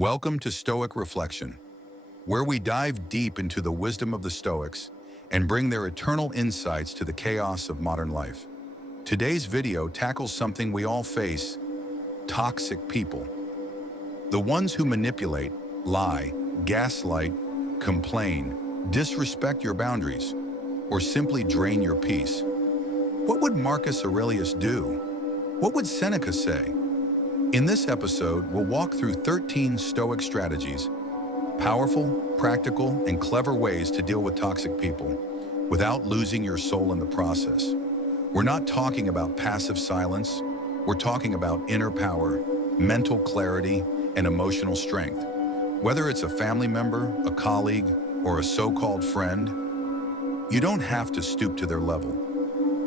Welcome to Stoic Reflection, where we dive deep into the wisdom of the Stoics and bring their eternal insights to the chaos of modern life. Today's video tackles something we all face: toxic people. The ones who manipulate, lie, gaslight, complain, disrespect your boundaries, or simply drain your peace. What would Marcus Aurelius do? What would Seneca say? In this episode, we'll walk through 13 Stoic strategies, powerful, practical, and clever ways to deal with toxic people without losing your soul in the process. We're not talking about passive silence. We're talking about inner power, mental clarity, and emotional strength. Whether it's a family member, a colleague, or a so-called friend, you don't have to stoop to their level.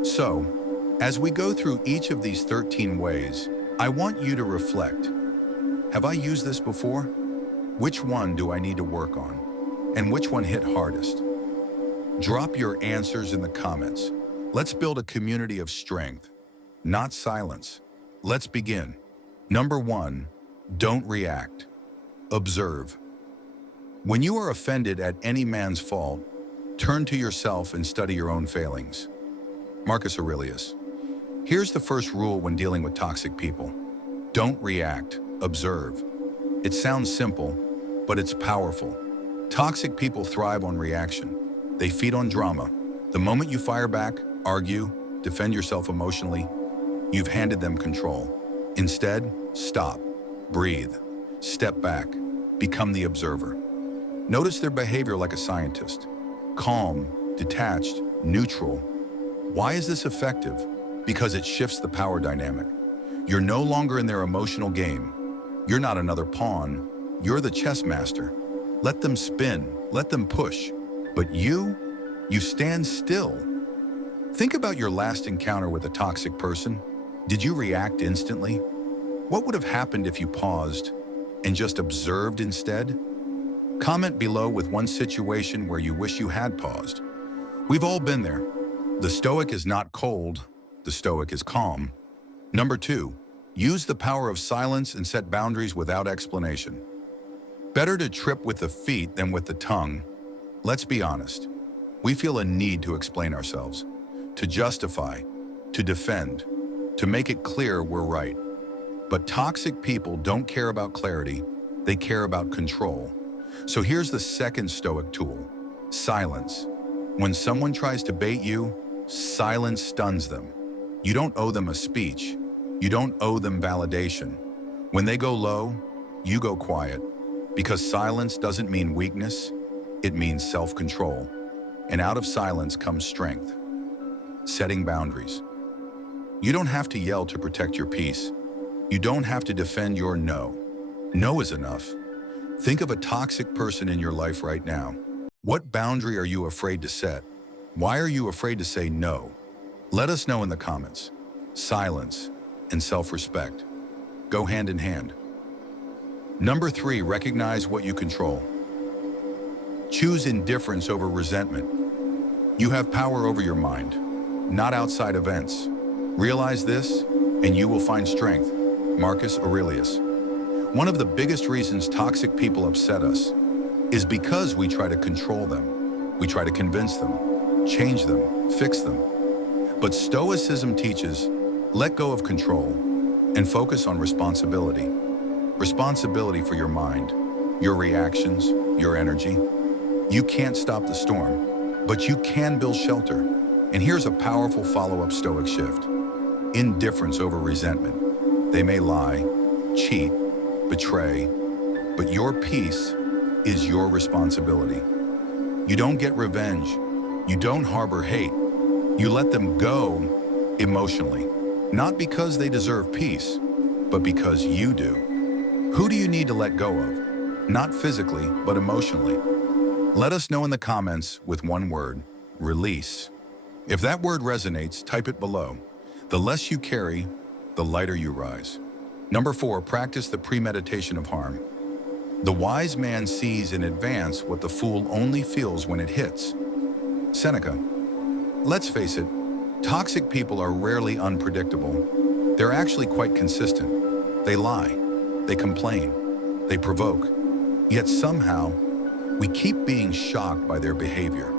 So, as we go through each of these 13 ways, I want you to reflect. Have I used this before? Which one do I need to work on? And which one hit hardest? Drop your answers in the comments. Let's build a community of strength, not silence. Let's begin. Number 1, don't react. Observe. When you are offended at any man's fault, turn to yourself and study your own failings. Marcus Aurelius. Here's the first rule when dealing with toxic people. Don't react, observe. It sounds simple, but it's powerful. Toxic people thrive on reaction. They feed on drama. The moment you fire back, argue, defend yourself emotionally, you've handed them control. Instead, stop, breathe, step back, become the observer. Notice their behavior like a scientist. Calm, detached, neutral. Why is this effective? Because it shifts the power dynamic. You're no longer in their emotional game. You're not another pawn. You're the chess master. Let them spin, let them push. But you stand still. Think about your last encounter with a toxic person. Did you react instantly? What would have happened if you paused and just observed instead? Comment below with one situation where you wish you had paused. We've all been there. The Stoic is not cold. The Stoic is calm. Number 2, use the power of silence and set boundaries without explanation. Better to trip with the feet than with the tongue. Let's be honest. We feel a need to explain ourselves, to justify, to defend, to make it clear we're right. But toxic people don't care about clarity, they care about control. So here's the second Stoic tool: silence. When someone tries to bait you, silence stuns them. You don't owe them a speech. You don't owe them validation. When they go low, you go quiet. Because silence doesn't mean weakness, it means self-control. And out of silence comes strength. Setting boundaries. You don't have to yell to protect your peace. You don't have to defend your no. No is enough. Think of a toxic person in your life right now. What boundary are you afraid to set? Why are you afraid to say no? Let us know in the comments. Silence and self-respect go hand in hand. Number 3, recognize what you control. Choose indifference over resentment. You have power over your mind, not outside events. Realize this, and you will find strength. Marcus Aurelius. One of the biggest reasons toxic people upset us is because we try to control them. We try to convince them, change them, fix them. But Stoicism teaches, let go of control and focus on responsibility. Responsibility for your mind, your reactions, your energy. You can't stop the storm, but you can build shelter. And here's a powerful follow-up Stoic shift. Indifference over resentment. They may lie, cheat, betray, but your peace is your responsibility. You don't get revenge. You don't harbor hate. You let them go emotionally, not because they deserve peace, but because you do. Who do you need to let go of? Not physically, but emotionally. Let us know in the comments with one word: release. If that word resonates, type it below. The less you carry, the lighter you rise. Number 4, practice the premeditation of harm. The wise man sees in advance what the fool only feels when it hits. Seneca. Let's face it, toxic people are rarely unpredictable. They're actually quite consistent. They lie, they complain, they provoke, yet somehow we keep being shocked by their behavior.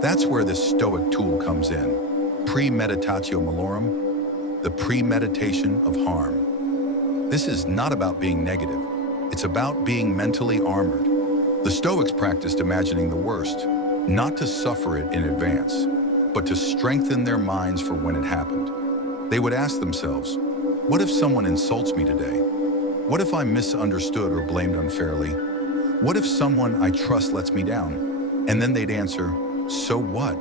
That's where this Stoic tool comes in, premeditatio malorum, the premeditation of harm. This is not about being negative, it's about being mentally armored. The Stoics practiced imagining the worst, not to suffer it in advance, but to strengthen their minds for when it happened. They would ask themselves, what if someone insults me today? What if I'm misunderstood or blamed unfairly? What if someone I trust lets me down? And then they'd answer, so what?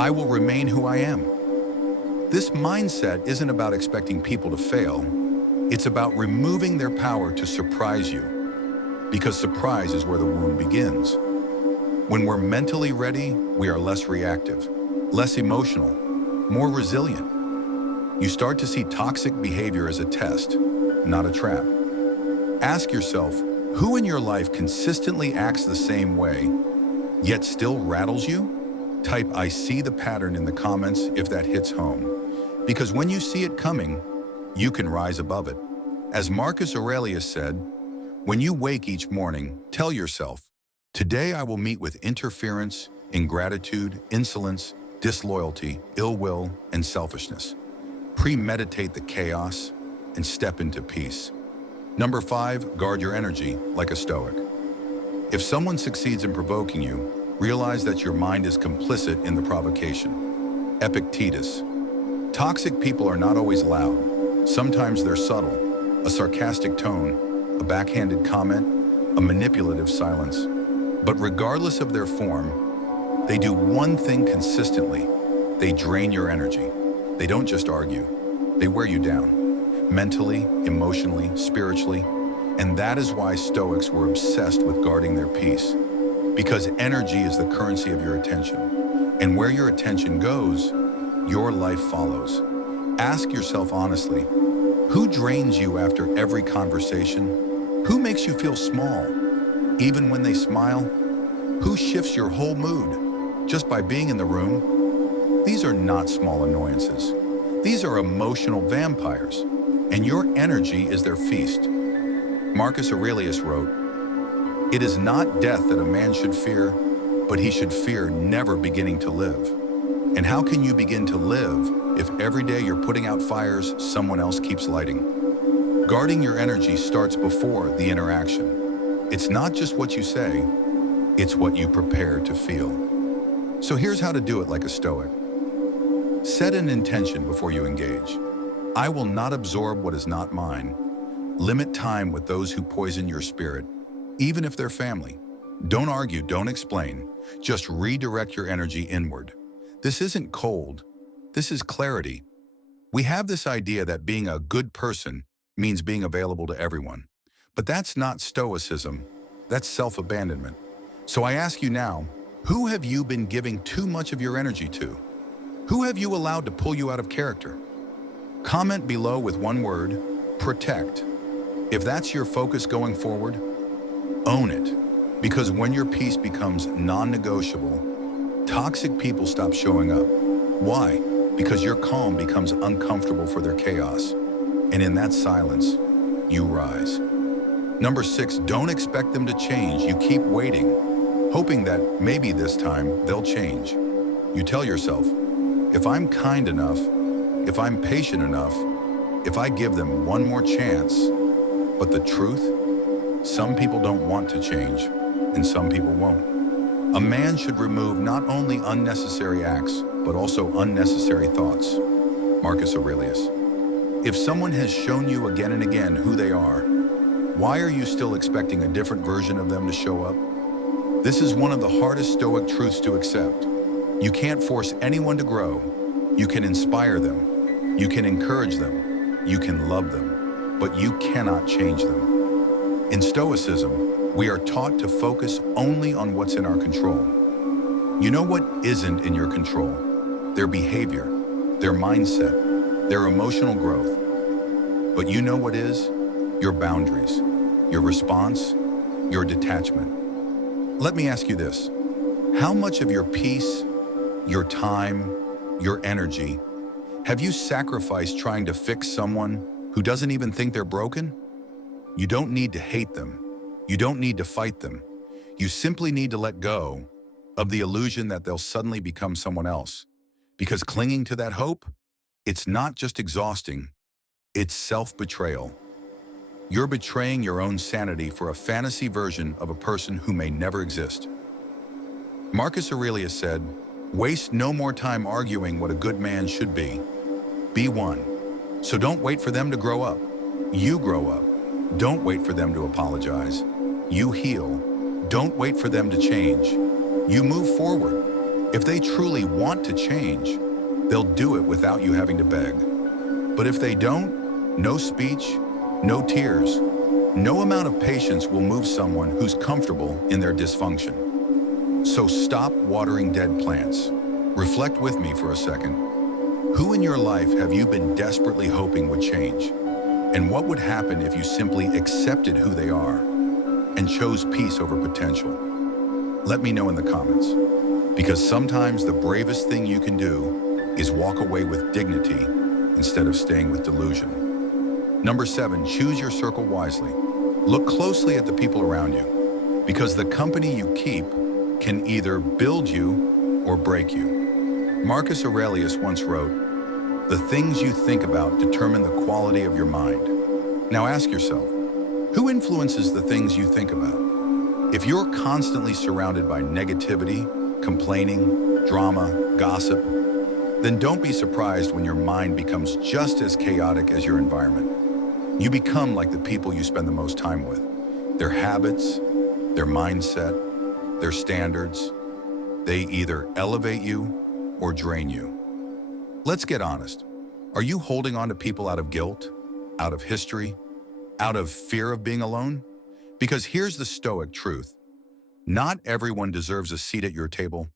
I will remain who I am. This mindset isn't about expecting people to fail. It's about removing their power to surprise you, because surprise is where the wound begins. When we're mentally ready, we are less reactive, less emotional, more resilient. You start to see toxic behavior as a test, not a trap. Ask yourself, who in your life consistently acts the same way, yet still rattles you? Type "I see the pattern" in the comments if that hits home. Because when you see it coming, you can rise above it. As Marcus Aurelius said, when you wake each morning, tell yourself, today I will meet with interference, ingratitude, insolence, disloyalty, ill will, and selfishness. Premeditate the chaos and step into peace. Number 5, guard your energy like a Stoic. If someone succeeds in provoking you, realize that your mind is complicit in the provocation. Epictetus. Toxic people are not always loud. Sometimes they're subtle, a sarcastic tone, a backhanded comment, a manipulative silence. But regardless of their form, they do one thing consistently. They drain your energy. They don't just argue. They wear you down, mentally, emotionally, spiritually. And that is why Stoics were obsessed with guarding their peace. Because energy is the currency of your attention. And where your attention goes, your life follows. Ask yourself honestly, who drains you after every conversation? Who makes you feel small, even when they smile? Who shifts your whole mood just by being in the room? These are not small annoyances. These are emotional vampires, and your energy is their feast. Marcus Aurelius wrote, "It is not death that a man should fear, but he should fear never beginning to live." And how can you begin to live if every day you're putting out fires someone else keeps lighting? Guarding your energy starts before the interaction. It's not just what you say, it's what you prepare to feel. So here's how to do it like a Stoic. Set an intention before you engage. I will not absorb what is not mine. Limit time with those who poison your spirit, even if they're family. Don't argue, don't explain. Just redirect your energy inward. This isn't cold. This is clarity. We have this idea that being a good person means being available to everyone. But that's not Stoicism. That's self-abandonment. So I ask you now, who have you been giving too much of your energy to? Who have you allowed to pull you out of character? Comment below with one word, protect. If that's your focus going forward, own it. Because when your peace becomes non-negotiable, toxic people stop showing up. Why? Because your calm becomes uncomfortable for their chaos. And in that silence, you rise. Number 6, don't expect them to change. You keep waiting, hoping that maybe this time they'll change. You tell yourself, if I'm kind enough, if I'm patient enough, if I give them one more chance. But the truth, some people don't want to change, and some people won't. A man should remove not only unnecessary acts, but also unnecessary thoughts. Marcus Aurelius. If someone has shown you again and again who they are, why are you still expecting a different version of them to show up? This is one of the hardest Stoic truths to accept. You can't force anyone to grow. You can inspire them. You can encourage them. You can love them. But you cannot change them. In Stoicism, we are taught to focus only on what's in our control. You know what isn't in your control? Their behavior, their mindset, their emotional growth. But you know what is? Your boundaries, your response, your detachment. Let me ask you this. How much of your peace, your time, your energy, have you sacrificed trying to fix someone who doesn't even think they're broken? You don't need to hate them. You don't need to fight them. You simply need to let go of the illusion that they'll suddenly become someone else. Because clinging to that hope, it's not just exhausting, it's self-betrayal. You're betraying your own sanity for a fantasy version of a person who may never exist. Marcus Aurelius said, "Waste no more time arguing what a good man should be. Be one." So don't wait for them to grow up. You grow up. Don't wait for them to apologize. You heal. Don't wait for them to change. You move forward. If they truly want to change, they'll do it without you having to beg. But if they don't, no speech, no tears, no amount of patience will move someone who's comfortable in their dysfunction. So stop watering dead plants. Reflect with me for a second. Who in your life have you been desperately hoping would change? And what would happen if you simply accepted who they are and chose peace over potential? Let me know in the comments. Because sometimes the bravest thing you can do is walk away with dignity instead of staying with delusion. Number 7, choose your circle wisely. Look closely at the people around you, because the company you keep can either build you or break you. Marcus Aurelius once wrote, "The things you think about determine the quality of your mind." Now ask yourself, who influences the things you think about? If you're constantly surrounded by negativity, complaining, drama, gossip, then don't be surprised when your mind becomes just as chaotic as your environment. You become like the people you spend the most time with. Their habits, their mindset, their standards, they either elevate you or drain you. Let's get honest. Are you holding on to people out of guilt, out of history, out of fear of being alone? Because here's the Stoic truth. Not everyone deserves a seat at your table.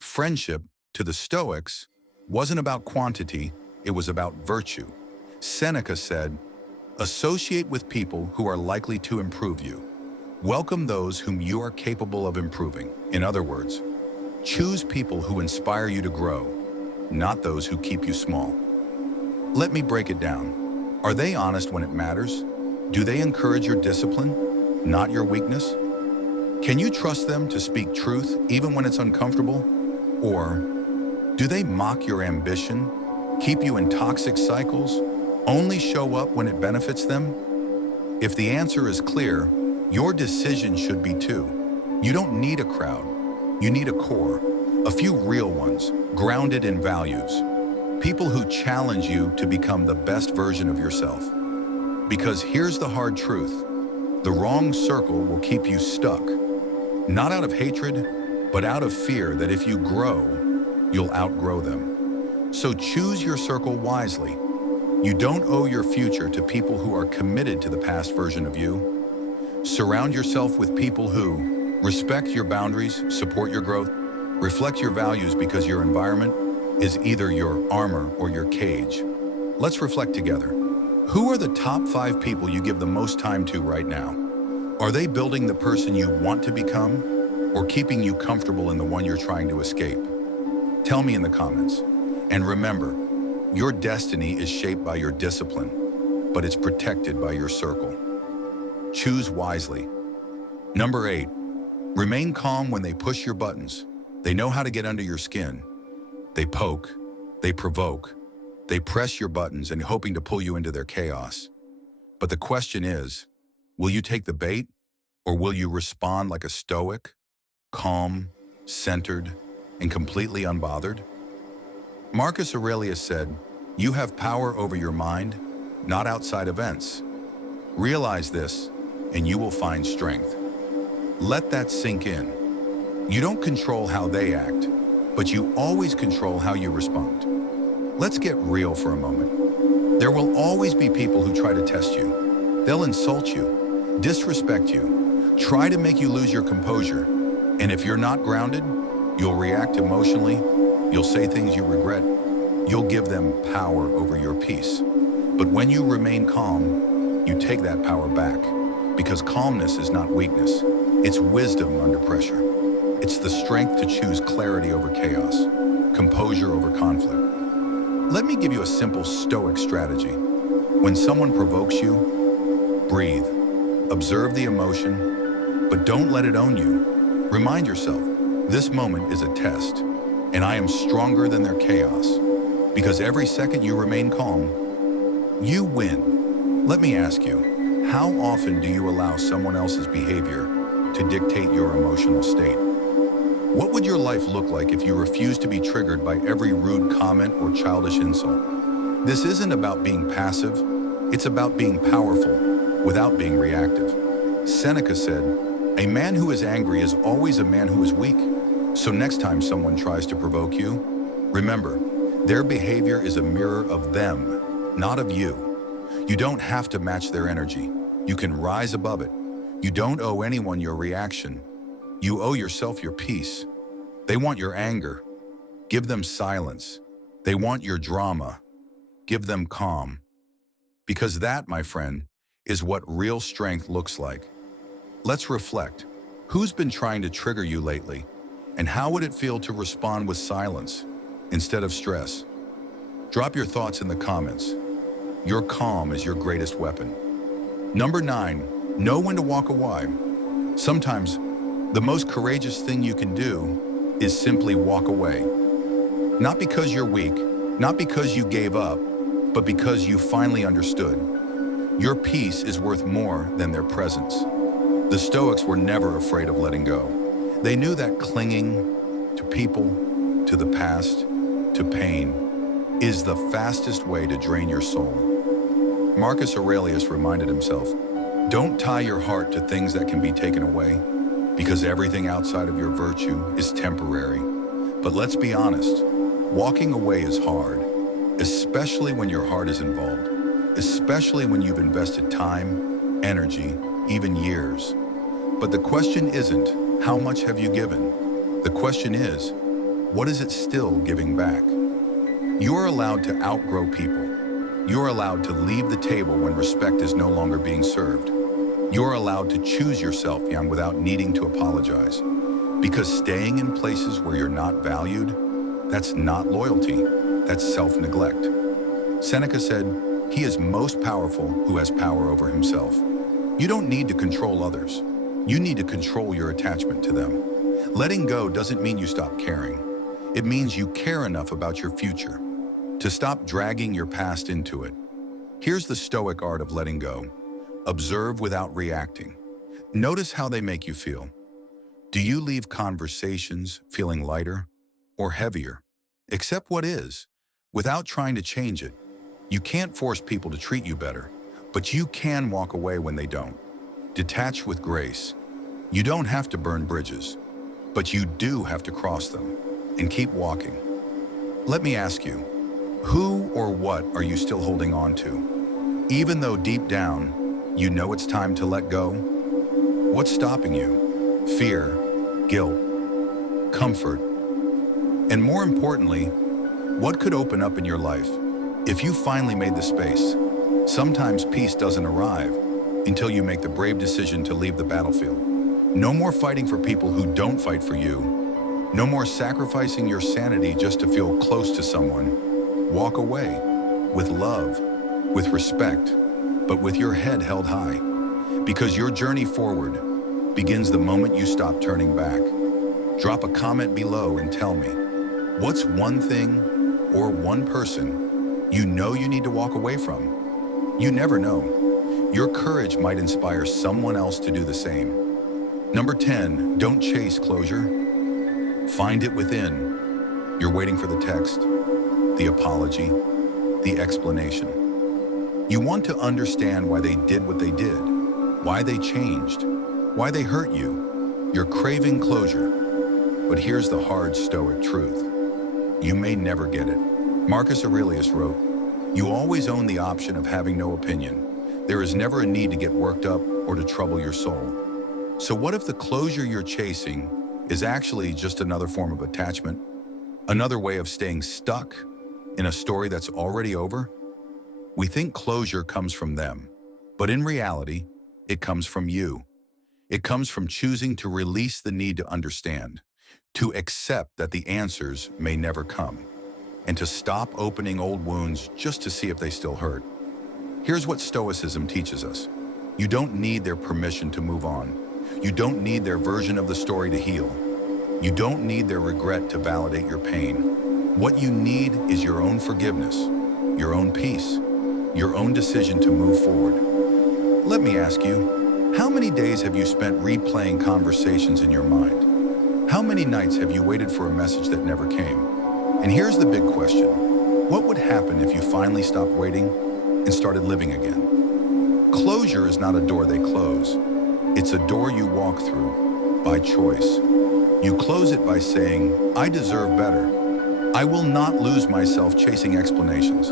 Friendship, to the Stoics, wasn't about quantity, it was about virtue. Seneca said, "Associate with people who are likely to improve you. Welcome those whom you are capable of improving." In other words, choose people who inspire you to grow, not those who keep you small. Let me break it down. Are they honest when it matters? Do they encourage your discipline, not your weakness? Can you trust them to speak truth even when it's uncomfortable? Or do they mock your ambition, keep you in toxic cycles, only show up when it benefits them? If the answer is clear, your decision should be too. You don't need a crowd. You need a core, a few real ones, grounded in values. People who challenge you to become the best version of yourself. Because here's the hard truth. The wrong circle will keep you stuck. Not out of hatred, but out of fear that if you grow, you'll outgrow them. So choose your circle wisely. You don't owe your future to people who are committed to the past version of you. Surround yourself with people who respect your boundaries, support your growth, reflect your values, because your environment is either your armor or your cage. Let's reflect together. Who are the top 5 people you give the most time to right now? Are they building the person you want to become, or keeping you comfortable in the one you're trying to escape? Tell me in the comments. And remember, your destiny is shaped by your discipline, but it's protected by your circle. Choose wisely. Number 8, remain calm when they push your buttons. They know how to get under your skin. They poke, they provoke, they press your buttons and hoping to pull you into their chaos. But the question is, will you take the bait, or will you respond like a Stoic, calm, centered, and completely unbothered? Marcus Aurelius said, "You have power over your mind, not outside events." Realize this, and you will find strength. Let that sink in. You don't control how they act, but you always control how you respond. Let's get real for a moment. There will always be people who try to test you. They'll insult you, disrespect you, try to make you lose your composure. And if you're not grounded, you'll react emotionally, you'll say things you regret, you'll give them power over your peace. But when you remain calm, you take that power back, because calmness is not weakness, it's wisdom under pressure. It's the strength to choose clarity over chaos, composure over conflict. Let me give you a simple Stoic strategy. When someone provokes you, breathe. Observe the emotion, but don't let it own you. Remind yourself, this moment is a test, and I am stronger than their chaos. Because every second you remain calm, you win. Let me ask you, how often do you allow someone else's behavior to dictate your emotional state? What would your life look like if you refused to be triggered by every rude comment or childish insult? This isn't about being passive, it's about being powerful without being reactive. Seneca said, "A man who is angry is always a man who is weak." So next time someone tries to provoke you, remember, their behavior is a mirror of them, not of you. You don't have to match their energy. You can rise above it. You don't owe anyone your reaction. You owe yourself your peace. They want your anger. Give them silence. They want your drama. Give them calm. Because that, my friend, is what real strength looks like. Let's reflect. Who's been trying to trigger you lately? And how would it feel to respond with silence instead of stress? Drop your thoughts in the comments. Your calm is your greatest weapon. Number 9, know when to walk away. Sometimes, the most courageous thing you can do is simply walk away. Not because you're weak, not because you gave up, but because you finally understood. Your peace is worth more than their presence. The Stoics were never afraid of letting go. They knew that clinging to people, to the past, to pain, is the fastest way to drain your soul. Marcus Aurelius reminded himself, "Don't tie your heart to things that can be taken away, because everything outside of your virtue is temporary." But let's be honest, walking away is hard, especially when your heart is involved, especially when you've invested time, energy, even years. But the question isn't, how much have you given? The question is, what is it still giving back? You're allowed to outgrow people. You're allowed to leave the table when respect is no longer being served. You're allowed to choose yourself, young, without needing to apologize. Because staying in places where you're not valued, that's not loyalty, that's self-neglect. Seneca said, "He is most powerful who has power over himself." You don't need to control others. You need to control your attachment to them. Letting go doesn't mean you stop caring. It means you care enough about your future to stop dragging your past into it. Here's the Stoic art of letting go. Observe without reacting. Notice how they make you feel. Do you leave conversations feeling lighter or heavier? Accept what is, without trying to change it. You can't force people to treat you better, but you can walk away when they don't. Detach with grace. You don't have to burn bridges, but you do have to cross them and keep walking. Let me ask you, who or what are you still holding on to? Even though deep down, you know it's time to let go? What's stopping you? Fear, guilt, comfort, and more importantly, what could open up in your life if you finally made the space? Sometimes peace doesn't arrive until you make the brave decision to leave the battlefield. No more fighting for people who don't fight for you. No more sacrificing your sanity just to feel close to someone. Walk away with love, with respect, but with your head held high. Because your journey forward begins the moment you stop turning back. Drop a comment below and tell me, what's one thing or one person you know you need to walk away from? You never know. Your courage might inspire someone else to do the same. Number 10, don't chase closure. Find it within. You're waiting for the text, the apology, the explanation. You want to understand why they did what they did, why they changed, why they hurt you. You're craving closure. But here's the hard Stoic truth. You may never get it. Marcus Aurelius wrote, "You always own the option of having no opinion. There is never a need to get worked up or to trouble your soul." So what if the closure you're chasing is actually just another form of attachment? Another way of staying stuck in a story that's already over? We think closure comes from them, but in reality, it comes from you. It comes from choosing to release the need to understand, to accept that the answers may never come, and to stop opening old wounds just to see if they still hurt. Here's what Stoicism teaches us. You don't need their permission to move on. You don't need their version of the story to heal. You don't need their regret to validate your pain. What you need is your own forgiveness, your own peace, your own decision to move forward. Let me ask you, how many days have you spent replaying conversations in your mind? How many nights have you waited for a message that never came? And here's the big question. What would happen if you finally stopped waiting and started living again? Closure is not a door they close. It's a door you walk through by choice. You close it by saying, I deserve better. I will not lose myself chasing explanations.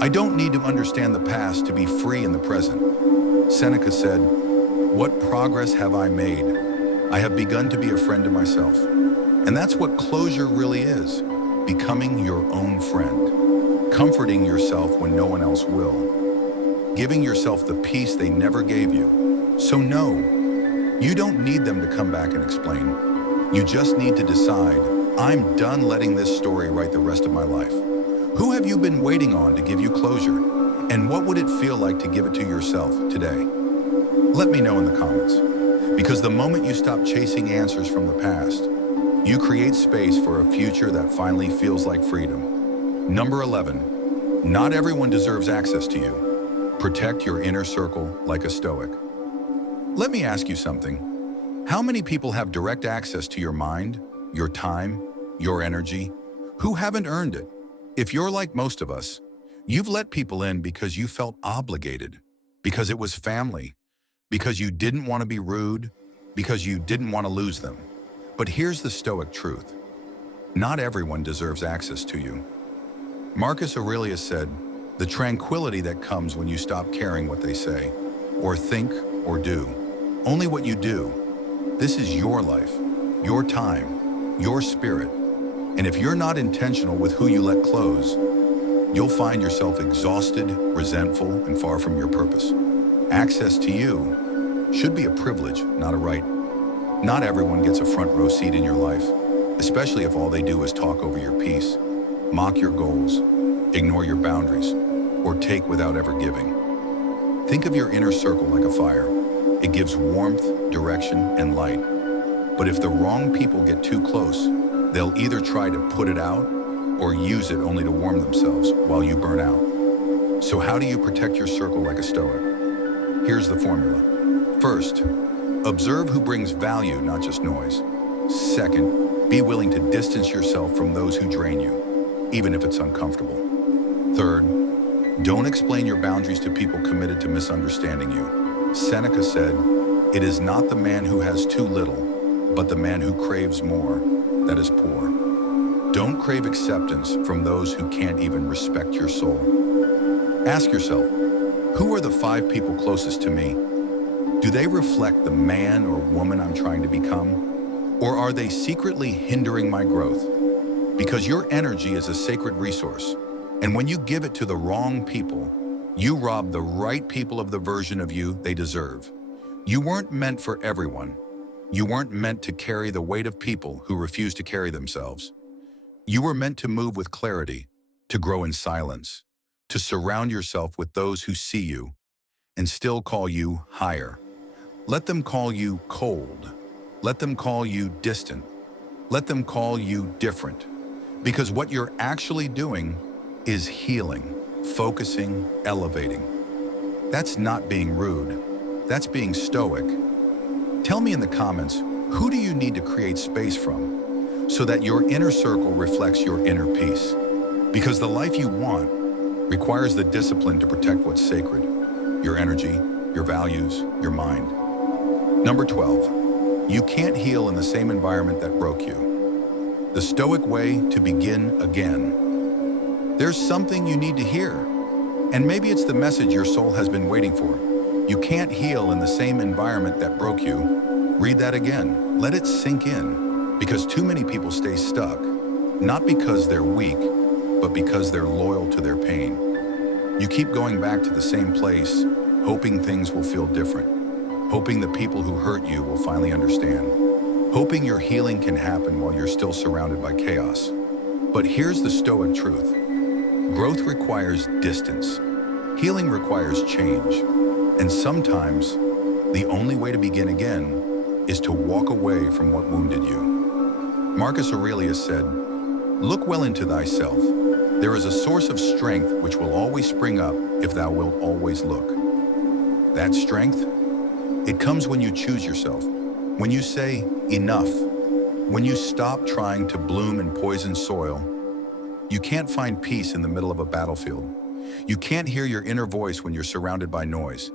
I don't need to understand the past to be free in the present. Seneca said, what progress have I made? I have begun to be a friend to myself. And that's what closure really is, becoming your own friend, comforting yourself when no one else will, giving yourself the peace they never gave you. So no, you don't need them to come back and explain. You just need to decide, I'm done letting this story write the rest of my life. Who have you been waiting on to give you closure? And what would it feel like to give it to yourself today? Let me know in the comments. Because the moment you stop chasing answers from the past, you create space for a future that finally feels like freedom. Number 11, not everyone deserves access to you. Protect your inner circle like a Stoic. Let me ask you something. How many people have direct access to your mind, your time, your energy, who haven't earned it? If you're like most of us, you've let people in because you felt obligated, because it was family, because you didn't want to be rude, because you didn't want to lose them. But here's the Stoic truth. Not everyone deserves access to you. Marcus Aurelius said, the tranquility that comes when you stop caring what they say, or think, or do. Only what you do. This is your life, your time, your spirit. And if you're not intentional with who you let close, you'll find yourself exhausted, resentful, and far from your purpose. Access to you should be a privilege, not a right. Not everyone gets a front row seat in your life, especially if all they do is talk over your peace, mock your goals, ignore your boundaries, or take without ever giving. Think of your inner circle like a fire. It gives warmth, direction, and light. But if the wrong people get too close, they'll either try to put it out or use it only to warm themselves while you burn out. So how do you protect your circle like a Stoic? Here's the formula. First, observe who brings value, not just noise. Second, be willing to distance yourself from those who drain you, even if it's uncomfortable. Third, don't explain your boundaries to people committed to misunderstanding you. Seneca said, it is not the man who has too little, but the man who craves more that is poor. Don't crave acceptance from those who can't even respect your soul. Ask yourself, who are the 5 people closest to me? Do they reflect the man or woman I'm trying to become? Or are they secretly hindering my growth? Because your energy is a sacred resource, and when you give it to the wrong people, you rob the right people of the version of you they deserve. You weren't meant for everyone. You weren't meant to carry the weight of people who refuse to carry themselves. You were meant to move with clarity, to grow in silence, to surround yourself with those who see you and still call you higher. Let them call you cold. Let them call you distant. Let them call you different. Because what you're actually doing is healing, focusing, elevating. That's not being rude. That's being Stoic. Tell me in the comments, who do you need to create space from so that your inner circle reflects your inner peace? Because the life you want requires the discipline to protect what's sacred, your energy, your values, your mind. Number 12, you can't heal in the same environment that broke you. The Stoic way to begin again. There's something you need to hear, and maybe it's the message your soul has been waiting for. You can't heal in the same environment that broke you. Read that again. Let it sink in, because too many people stay stuck, not because they're weak, but because they're loyal to their pain. You keep going back to the same place, hoping things will feel different, hoping the people who hurt you will finally understand, hoping your healing can happen while you're still surrounded by chaos. But here's the Stoic truth. Growth requires distance. Healing requires change. And sometimes, the only way to begin again is to walk away from what wounded you. Marcus Aurelius said, "Look well into thyself. There is a source of strength which will always spring up if thou wilt always look." That strength, it comes when you choose yourself, when you say, enough, when you stop trying to bloom in poisoned soil. You can't find peace in the middle of a battlefield. You can't hear your inner voice when you're surrounded by noise.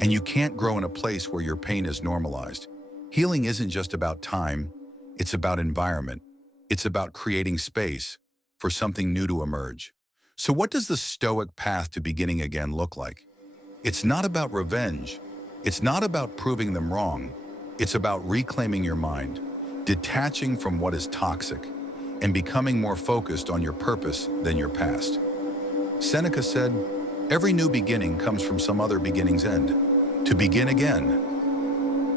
And you can't grow in a place where your pain is normalized. Healing isn't just about time, it's about environment. It's about creating space for something new to emerge. So what does the Stoic path to beginning again look like? It's not about revenge. It's not about proving them wrong. It's about reclaiming your mind, detaching from what is toxic, and becoming more focused on your purpose than your past. Seneca said, "Every new beginning comes from some other beginning's end." To begin again,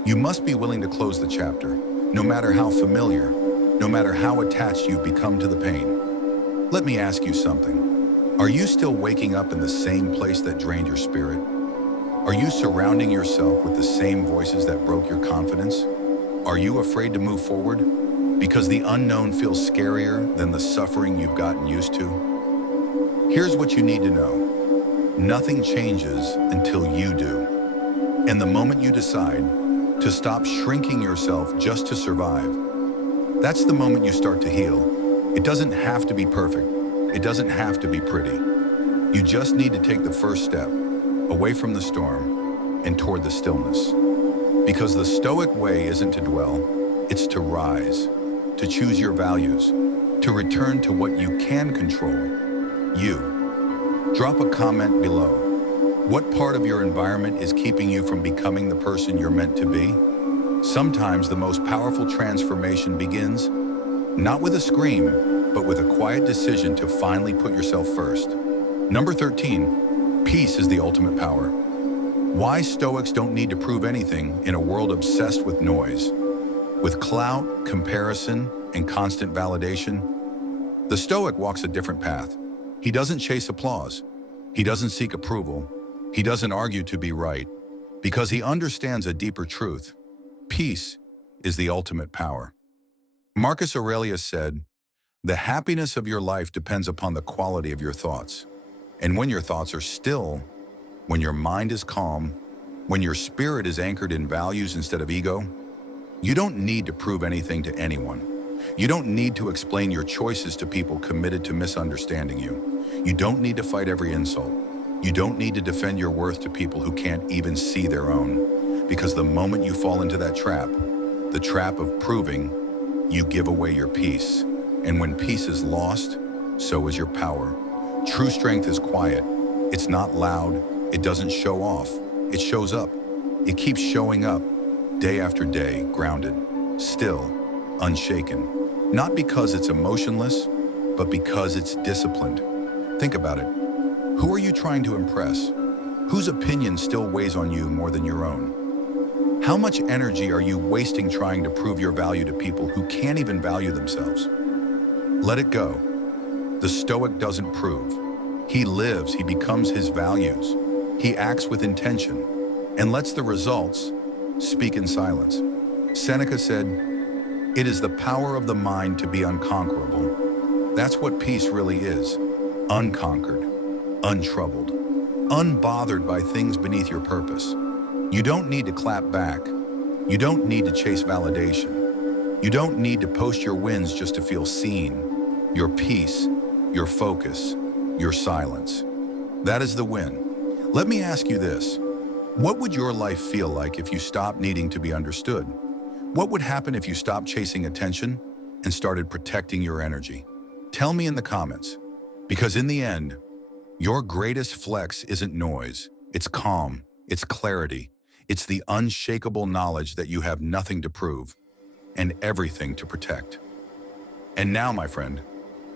you must be willing to close the chapter, no matter how familiar, no matter how attached you've become to the pain. Let me ask you something. Are you still waking up in the same place that drained your spirit? Are you surrounding yourself with the same voices that broke your confidence? Are you afraid to move forward because the unknown feels scarier than the suffering you've gotten used to? Here's what you need to know. Nothing changes until you do. And the moment you decide to stop shrinking yourself just to survive, that's the moment you start to heal. It doesn't have to be perfect. It doesn't have to be pretty. You just need to take the first step away from the storm and toward the stillness. Because the Stoic way isn't to dwell, it's to rise, to choose your values, to return to what you can control, you. Drop a comment below. What part of your environment is keeping you from becoming the person you're meant to be? Sometimes the most powerful transformation begins not with a scream, but with a quiet decision to finally put yourself first. Number 13, peace is the ultimate power. Why Stoics don't need to prove anything in a world obsessed with noise, with clout, comparison, and constant validation. The Stoic walks a different path. He doesn't chase applause. He doesn't seek approval. He doesn't argue to be right, because he understands a deeper truth. Peace is the ultimate power. Marcus Aurelius said, "The happiness of your life depends upon the quality of your thoughts." And when your thoughts are still, when your mind is calm, when your spirit is anchored in values instead of ego, you don't need to prove anything to anyone. You don't need to explain your choices to people committed to misunderstanding you. You don't need to fight every insult. You don't need to defend your worth to people who can't even see their own. Because the moment you fall into that trap, the trap of proving, you give away your peace. And when peace is lost, so is your power. True strength is quiet. It's not loud. It doesn't show off. It shows up. It keeps showing up, day after day, grounded, still, unshaken. Not because it's emotionless, but because it's disciplined. Think about it. Who are you trying to impress? Whose opinion still weighs on you more than your own? How much energy are you wasting trying to prove your value to people who can't even value themselves? Let it go. The Stoic doesn't prove. He lives, he becomes his values. He acts with intention and lets the results speak in silence. Seneca said, "It is the power of the mind to be unconquerable." That's what peace really is. Unconquered, untroubled, unbothered by things beneath your purpose. You don't need to clap back. You don't need to chase validation. You don't need to post your wins just to feel seen. Your peace, your focus, your silence. That is the win. Let me ask you this. What would your life feel like if you stopped needing to be understood? What would happen if you stopped chasing attention and started protecting your energy? Tell me in the comments. Because in the end, your greatest flex isn't noise. It's calm. It's clarity. It's the unshakable knowledge that you have nothing to prove and everything to protect. And now, my friend,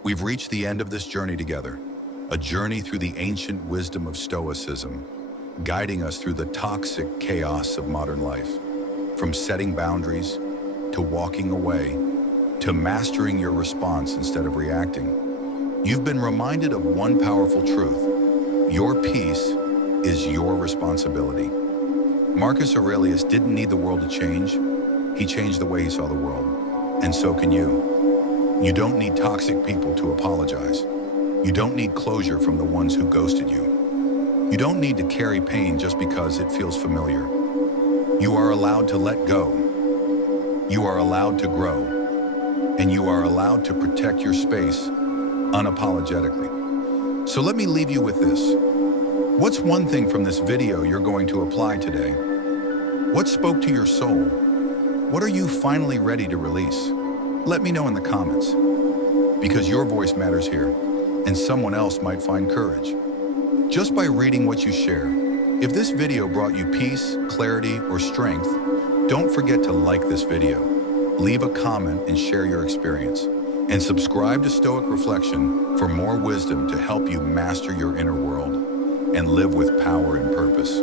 we've reached the end of this journey together, a journey through the ancient wisdom of Stoicism, guiding us through the toxic chaos of modern life, from setting boundaries to walking away to mastering your response instead of reacting. You've been reminded of one powerful truth. Your peace is your responsibility. Marcus Aurelius didn't need the world to change. He changed the way he saw the world. And so can you. You don't need toxic people to apologize. You don't need closure from the ones who ghosted you. You don't need to carry pain just because it feels familiar. You are allowed to let go. You are allowed to grow. And you are allowed to protect your space unapologetically. So let me leave you with this. What's one thing from this video you're going to apply today? What spoke to your soul? What are you finally ready to release? Let me know in the comments, because your voice matters here, and someone else might find courage just by reading what you share. If this video brought you peace, clarity, or strength, don't forget to like this video, leave a comment, and share your experience. And subscribe to Stoic Reflection for more wisdom to help you master your inner world and live with power and purpose.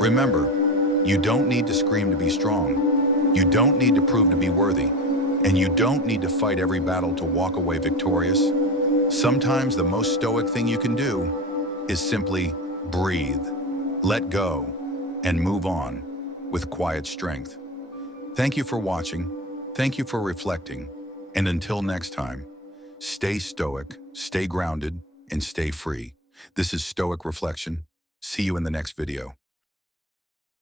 Remember, you don't need to scream to be strong. You don't need to prove to be worthy. And you don't need to fight every battle to walk away victorious. Sometimes the most stoic thing you can do is simply breathe, let go, and move on with quiet strength. Thank you for watching. Thank you for reflecting. And until next time, stay stoic, stay grounded, and stay free. This is Stoic Reflection. See you in the next video.